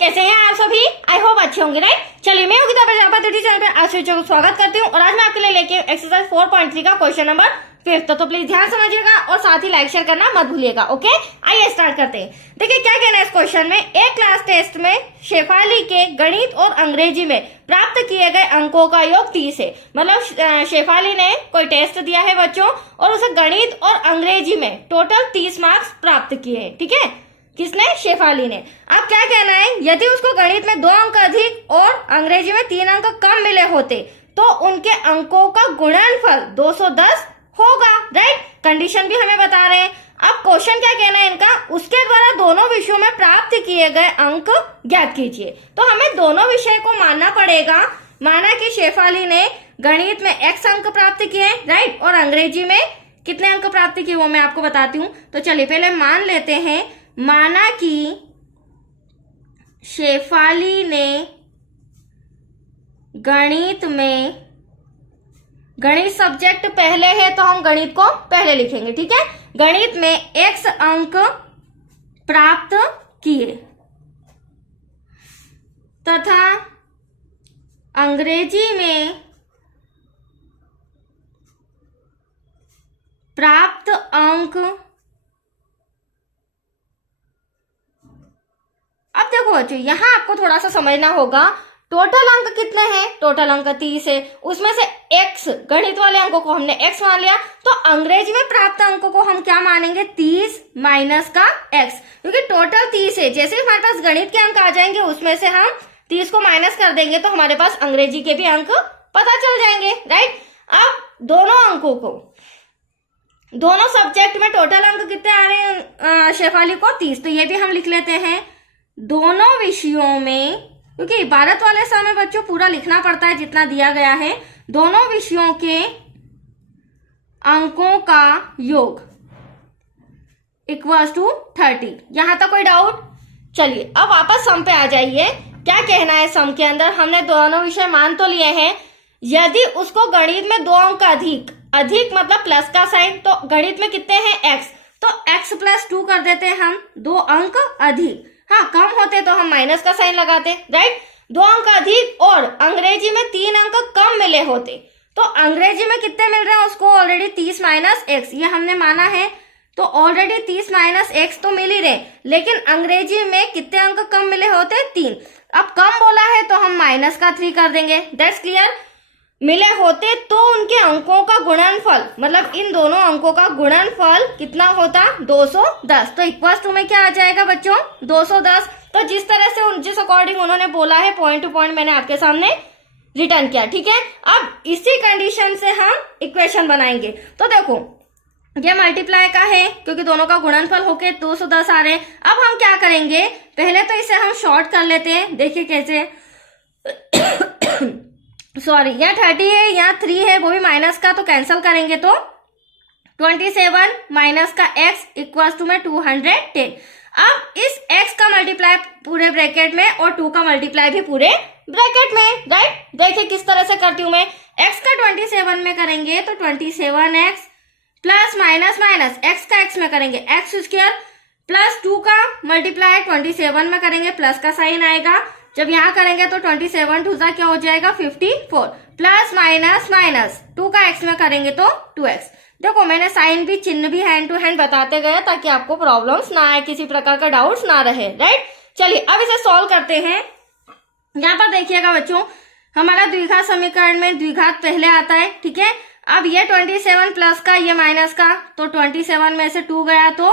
कैसे हैं आप सभी? आई होप अच्छे होंगे, राइट। चलिए, मैं योगिता प्रजापति चैनल पर आप सभी को स्वागत करती हूँ और आज मैं आपके लिए लेके एक्सरसाइज 4.3 का क्वेश्चन नंबर 5 तो प्लीज ध्यान समझिएगा और साथ ही लाइक शेयर करना मत भूलिएगा। ओके, आइए स्टार्ट करते हैं। देखिए क्या कहना है इस क्वेश्चन में। एक क्लास टेस्ट में शेफाली के गणित और अंग्रेजी में प्राप्त किए गए अंकों का योग 30 है। मतलब शेफाली ने कोई टेस्ट दिया है बच्चों और उसे गणित और अंग्रेजी में टोटल 30 मार्क्स प्राप्त किए हैं। ठीक है, किसने? शेफाली ने। अब क्या कहना है, यदि उसको गणित में 2 अंक अधिक और अंग्रेजी में 3 अंक कम मिले होते तो उनके अंकों का गुणनफल 210 होगा, राइट। कंडीशन भी हमें बता रहे हैं। अब क्वेश्चन क्या कहना है इनका, उसके द्वारा दोनों विषयों में प्राप्त किए गए अंक ज्ञात कीजिए। तो हमें दोनों विषय को मानना पड़ेगा। माना कि शेफाली ने गणित में x अंक प्राप्त किए, राइट, और अंग्रेजी में कितने अंक प्राप्त किए वो मैं आपको बताती हूँ। तो चलिए पहले मान लेते हैं, माना कि शेफाली ने गणित में, गणित सब्जेक्ट पहले है तो हम गणित को पहले लिखेंगे, ठीक है। गणित में x अंक प्राप्त किए तथा अंग्रेजी में प्राप्त अंक, अब देखो बच्चों यहां आपको थोड़ा सा समझना होगा। टोटल अंक कितने हैं? टोटल अंक 30 है। उसमें से x, गणित वाले अंकों को हमने x मान लिया, तो अंग्रेजी में प्राप्त अंकों को हम क्या मानेंगे? 30 माइनस का x, क्योंकि टोटल 30 है। जैसे ही हमारे पास गणित के अंक आ जाएंगे उसमें से हम 30 को माइनस कर देंगे तो हमारे पास अंग्रेजी के भी अंक पता चल जाएंगे, राइट। अब दोनों अंकों को, दोनों सब्जेक्ट में टोटल अंक कितने आ रहे हैं शेफाली को? 30। तो ये भी हम लिख लेते हैं। दोनों विषयों में, क्योंकि इबारत वाले समय बच्चों पूरा लिखना पड़ता है जितना दिया गया है, दोनों विषयों के अंकों का योग इक्वल्स टू 30। यहां तक कोई डाउट? चलिए अब वापस सम पे आ जाइए। क्या कहना है सम के अंदर? हमने दोनों विषय मान तो लिए हैं। यदि उसको गणित में 2 अंक अधिक, अधिक मतलब प्लस का साइन, तो गणित में कितने हैं? x, तो x प्लस 2 कर देते हैं हम, 2 अंक अधिक। हाँ, कम होते तो हम माइनस का साइन लगाते, राइट। 2 अंक अधिक और अंग्रेजी में 3 अंक कम मिले होते तो अंग्रेजी में कितने मिल रहे हैं उसको? ऑलरेडी 30 माइनस x, ये हमने माना है। तो ऑलरेडी 30 माइनस x तो मिल ही रहे, लेकिन अंग्रेजी में कितने अंक कम मिले होते? 3। अब कम बोला है तो हम माइनस का 3 कर देंगे। That's clear. मिले होते तो उनके अंकों का गुणनफल, मतलब इन दोनों अंकों का गुणनफल कितना होता? 210। तो इक्वल्स टू में क्या आ जाएगा बच्चों? 210। तो जिस तरह से, जिस अकॉर्डिंग उन्होंने बोला है पॉइंट टू पॉइंट मैंने आपके सामने रिटर्न किया, ठीक है। अब इसी कंडीशन से हम इक्वेशन बनाएंगे। तो देखो ये मल्टीप्लाई का है क्योंकि दोनों का गुणनफल होके 210 आ रहे हैं। अब हम क्या करेंगे, पहले तो इसे हम शॉर्ट कर लेते हैं। देखिए कैसे सॉरी, यहाँ 30 है, यहाँ 3 है, वो भी माइनस का, तो कैंसिल करेंगे तो 27 माइनस का x इक्वल्स टू में 210। अब इस x का मल्टीप्लाई पूरे ब्रैकेट में और 2 का मल्टीप्लाई भी पूरे ब्रैकेट में, राइट। देखिए किस तरह से करती हूं मैं। x का 27 में करेंगे तो 27x plus minus minus x का x में करेंगे x स्क्वायर प्लस 2 का मल्टीप्लाई 27 में करेंगे, प्लस का साइन आएगा। जब यहाँ करेंगे तो 27 2 क्या हो जाएगा? 54 प्लस माइनस माइनस 2 का x में करेंगे तो 2x। देखो मैंने साइन भी, चिन्ह भी हैंड टू हैंड बताते गए ताकि आपको प्रॉब्लम्स ना आए, किसी प्रकार का डाउट्स ना रहे, राइट। चलिए अब इसे सॉल्व करते हैं। यहाँ पर देखिएगा बच्चों, हमारा द्विघात समीकरण में द्विघात पहले आता है, ठीक है। अब ये 27 प्लस का, ये माइनस का, तो 27 में से 2 गया तो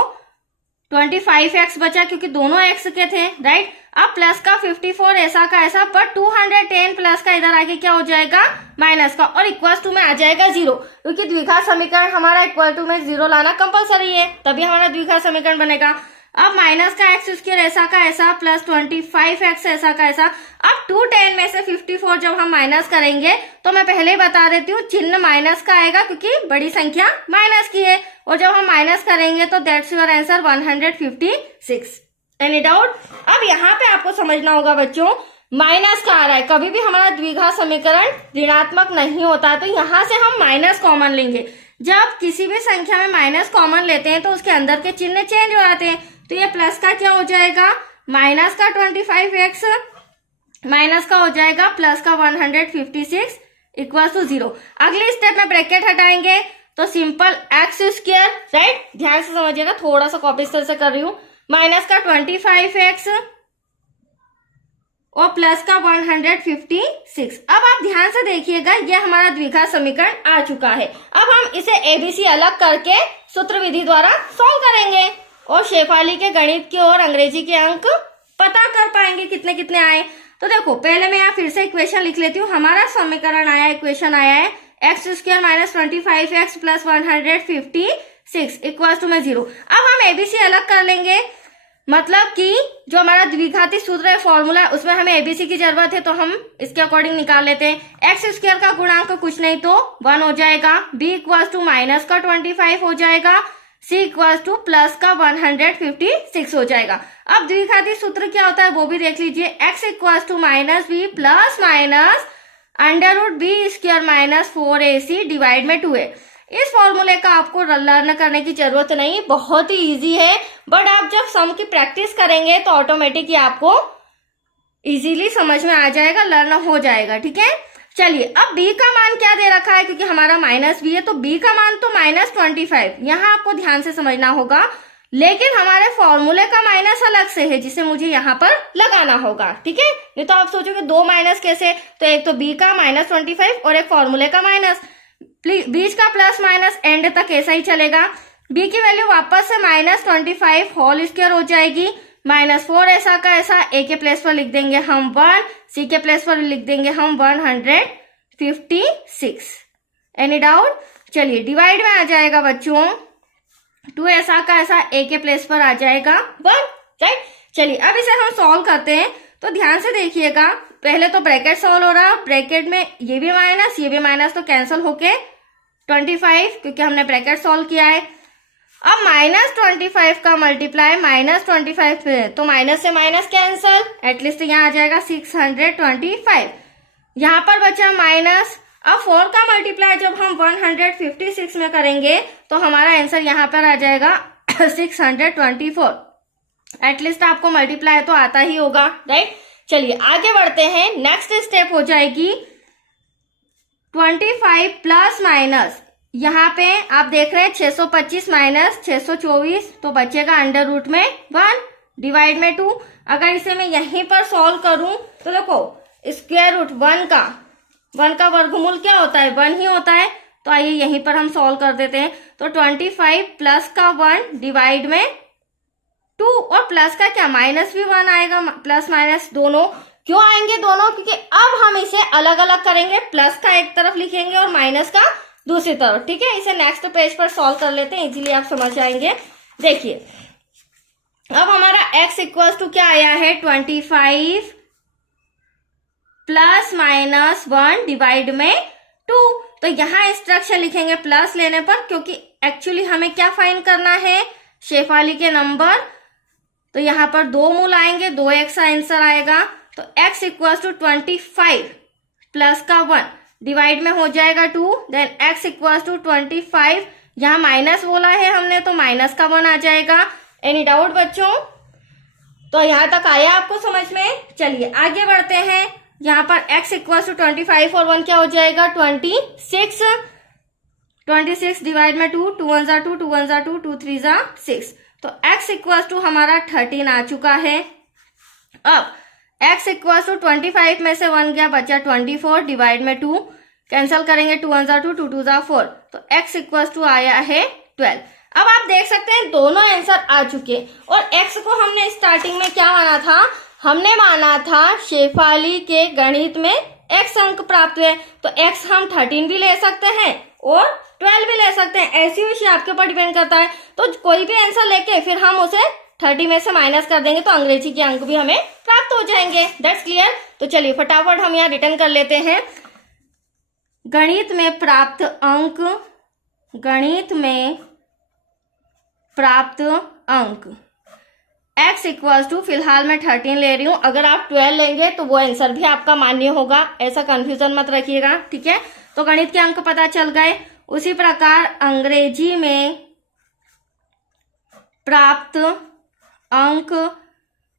25x बचा क्योंकि दोनों x के थे, राइट। अब प्लस का 54 ऐसा का ऐसा, पर 210 प्लस का इधर आके क्या हो जाएगा? माइनस का, और इक्वल्स टू में आ जाएगा 0, क्योंकि द्विघात समीकरण हमारा इक्वल टू में 0 लाना कंपलसरी है, तभी हमारा द्विघात समीकरण बनेगा। अब माइनस का x स्क्वायर ऐसा का ऐसा प्लस 25x ऐसा का ऐसा। अब 210 में से 54 जब हम माइनस करेंगे तो मैं पहले ही बता देती हूँ चिन्ह माइनस का आएगा क्योंकि बड़ी संख्या माइनस की है, और जब हम माइनस करेंगे तो that's your answer 156। Any doubt? अब यहाँ पे आपको समझना होगा बच्चों, माइनस का आ रहा है, कभी भी हमारा द्विघात समीकरण ऋणात्मक नहीं होता, तो यहाँ से हम माइनस कॉमन लेंगे। जब किसी भी संख्या में माइनस कॉमन लेते हैं तो उसके अंदर के चिन्ह चेंज हो जाते हैं। तो ये प्लस का क्या हो जाएगा? माइनस का 25x माइनस का हो जाएगा प्लस का 156 इक्वल टू 0। अगले स्टेप में ब्रैकेट हटाएंगे तो सिंपल एक्स स्क्वायर, राइट, ध्यान से समझिएगा, थोड़ा सा कॉपी से कर रही हूं, माइनस का 25x और प्लस का 156। अब आप ध्यान से देखिएगा, ये हमारा द्विघात समीकरण आ चुका है। अब हम इसे एबीसी अलग करके सूत्र विधि द्वारा सॉल्व करेंगे और शेफाली के गणित के और अंग्रेजी के अंक पता कर पाएंगे कितने कितने आए। तो देखो, पहले मैं यहाँ फिर से इक्वेशन लिख लेती हूँ। हमारा समीकरण आया, इक्वेशन आया है x square minus 25x plus 156 equal to में 0। अब हम एबीसी अलग कर लेंगे, मतलब कि जो हमारा द्विघाती सूत्र है, फॉर्मूला, उसमें हमें एबीसी की जरूरत है, तो हम इसके अकॉर्डिंग निकाल लेते हैं। एक्स स्क्वायर का गुणांक कुछ नहीं तो 1 हो जाएगा, बी इक्वल टू माइनस का 25 हो जाएगा, सी इक्वल टू प्लस का 156 हो जाएगा। अब द्विघाती सूत्र क्या होता है वो भी देख लीजिए, x equal to minus b plus minus under root b square minus 4ac divide में 2a। इस फॉर्मूले का आपको लर्न करने की जरूरत नहीं, बहुत ही इजी है, बट आप जब सम की प्रैक्टिस करेंगे तो ऑटोमेटिक आपको इजीली समझ में आ जाएगा, लर्न हो जाएगा, ठीक है। चलिए, अब b का मान क्या दे रखा है, क्योंकि हमारा माइनस b है तो b का मान तो माइनस 25, यहाँ आपको ध्यान से समझना होगा, लेकिन हमारे फॉर्मूले का माइनस अलग से है जिसे मुझे यहाँ पर लगाना होगा, ठीक है। नहीं तो आप सोचोगे दो माइनस कैसे, तो एक तो b का माइनस 25 और एक फॉर्मूले का माइनस, बीच का प्लस माइनस एंड तक ऐसा ही चलेगा। b की वैल्यू वापस से माइनस 25 होल स्क्वायर हो जाएगी, -4 ऐसा का ऐसा, a के प्लेस पर लिख देंगे हम 1, c के प्लेस पर लिख देंगे हम 156। Any doubt? चलिए, डिवाइड में आ जाएगा बच्चों 2 ऐसा का ऐसा, a के प्लेस पर आ जाएगा 1, राइट। चलिए, अब इसे हम सॉल्व करते हैं, तो ध्यान से देखिएगा, पहले तो ब्रैकेट सॉल्व हो रहा है, ब्रैकेट में ये भी माइनस तो कैंसिल होके 25, क्योंकि हमने ब्रैकेट सॉल्व किया है। अब -25 का मल्टीप्लाई -25 पे, तो माइनस से माइनस कैंसल, एटलीस्ट यहाँ आ जाएगा 625, यहाँ पर बचा माइनस। अब 4 का मल्टीप्लाई जब हम 156 में करेंगे तो हमारा आंसर यहाँ पर आ जाएगा 624। एटलीस्ट आपको मल्टीप्लाई तो आता ही होगा, राइट। चलिए, आगे बढ़ते हैं, नेक्स्ट स्टेप हो जाएगी 25 प्लस माइनस, यहाँ पे आप देख रहे हैं 625 माइनस 624, तो बचेगा अंडर रूट में 1 डिवाइड में 2। अगर इसे मैं यहीं पर सॉल्व करूं तो देखो, स्क्वायर रूट 1 का वर्गमूल क्या होता है, 1 ही होता है, तो आइए यहीं पर हम सॉल्व कर देते हैं। तो 25 प्लस का 1 डिवाइड में 2, और प्लस का क्या, माइनस भी 1 आएगा, प्लस माइनस दोनों क्यों आएंगे दोनों, क्योंकि अब हम इसे अलग अलग करेंगे, प्लस का एक तरफ लिखेंगे और माइनस का दूसरी तरफ, ठीक है। इसे नेक्स्ट पेज पर सॉल्व कर लेते हैं, इजीली आप समझ जाएंगे। देखिए, अब हमारा x इक्वल टू क्या आया है, 25 प्लस माइनस 1 डिवाइड में 2। तो यहाँ इंस्ट्रक्शन लिखेंगे प्लस लेने पर, क्योंकि एक्चुअली हमें क्या फाइंड करना है, शेफाली के नंबर, तो यहाँ पर 2 मूल आएंगे, 2x आंसर आएगा। तो x इक्वल टू 25 प्लस का 1 डिवाइड में हो जाएगा 2, देन x इक्वल टू 25, यहाँ माइनस बोला है हमने तो माइनस का 1 आ जाएगा। एनी डाउट बच्चों? तो यहाँ तक आया आपको समझ में? चलिए आगे बढ़ते हैं, यहाँ पर x इक्वल टू 25 और 1 क्या हो जाएगा, 26 डिवाइड में 2, 2 1 जा 2, 2 1 जा 2, 2 3 जा 6, तो x इक्वल टू हमारा 13 आ चुका है। अब x इक्वल टू 25 में से 1 गया, बचा 24 डिवाइड में 2, कैंसिल करेंगे, 2 1 जा 2, 2 2 जा 4, तो x इक्वल टू आया है 12। अब आप देख सकते हैं दोनों आंसर आ चुके, और x को हमने स्टार्टिंग में क्या माना था, हमने माना था शेफाली के गणित में x अंक प्राप्त हुए, तो x हम 13 भी ले सकते हैं और 12 भी ले सकते हैं, ऐसी विषय आपके ऊपर डिपेंड करता है। तो कोई भी आंसर लेके फिर हम उसे 30 में से माइनस कर देंगे, तो अंग्रेजी के अंक भी हमें प्राप्त हो जाएंगे। That's clear? तो चलिए फटाफट हम यहाँ रिटर्न कर लेते हैं। गणित में प्राप्त अंक, गणित में प्राप्त अंक x इक्वल टू, फिलहाल मैं 13 ले रही हूं, अगर आप 12 लेंगे तो वो आंसर भी आपका मान्य होगा, ऐसा कंफ्यूजन मत रखिएगा, ठीक है। तो गणित के अंक पता चल गए। उसी प्रकार अंग्रेजी में प्राप्त अंक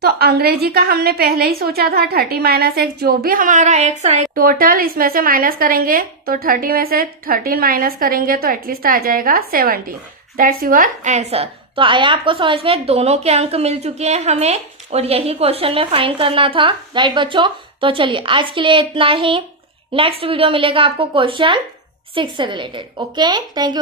तो अंग्रेजी का हमने पहले ही सोचा था 30 माइनस एक्स, जो भी हमारा एक्स आए टोटल इसमें से माइनस करेंगे तो 30 में से 13 माइनस करेंगे तो एटलीस्ट आ जाएगा 17। That's your answer. तो आया आपको समझ में, दोनों के अंक मिल चुके हैं हमें और यही क्वेश्चन में फाइंड करना था, राइट बच्चों। तो चलिए आज के लिए इतना ही, नेक्स्ट वीडियो मिलेगा आपको क्वेश्चन 6 से रिलेटेड। Okay, thank you.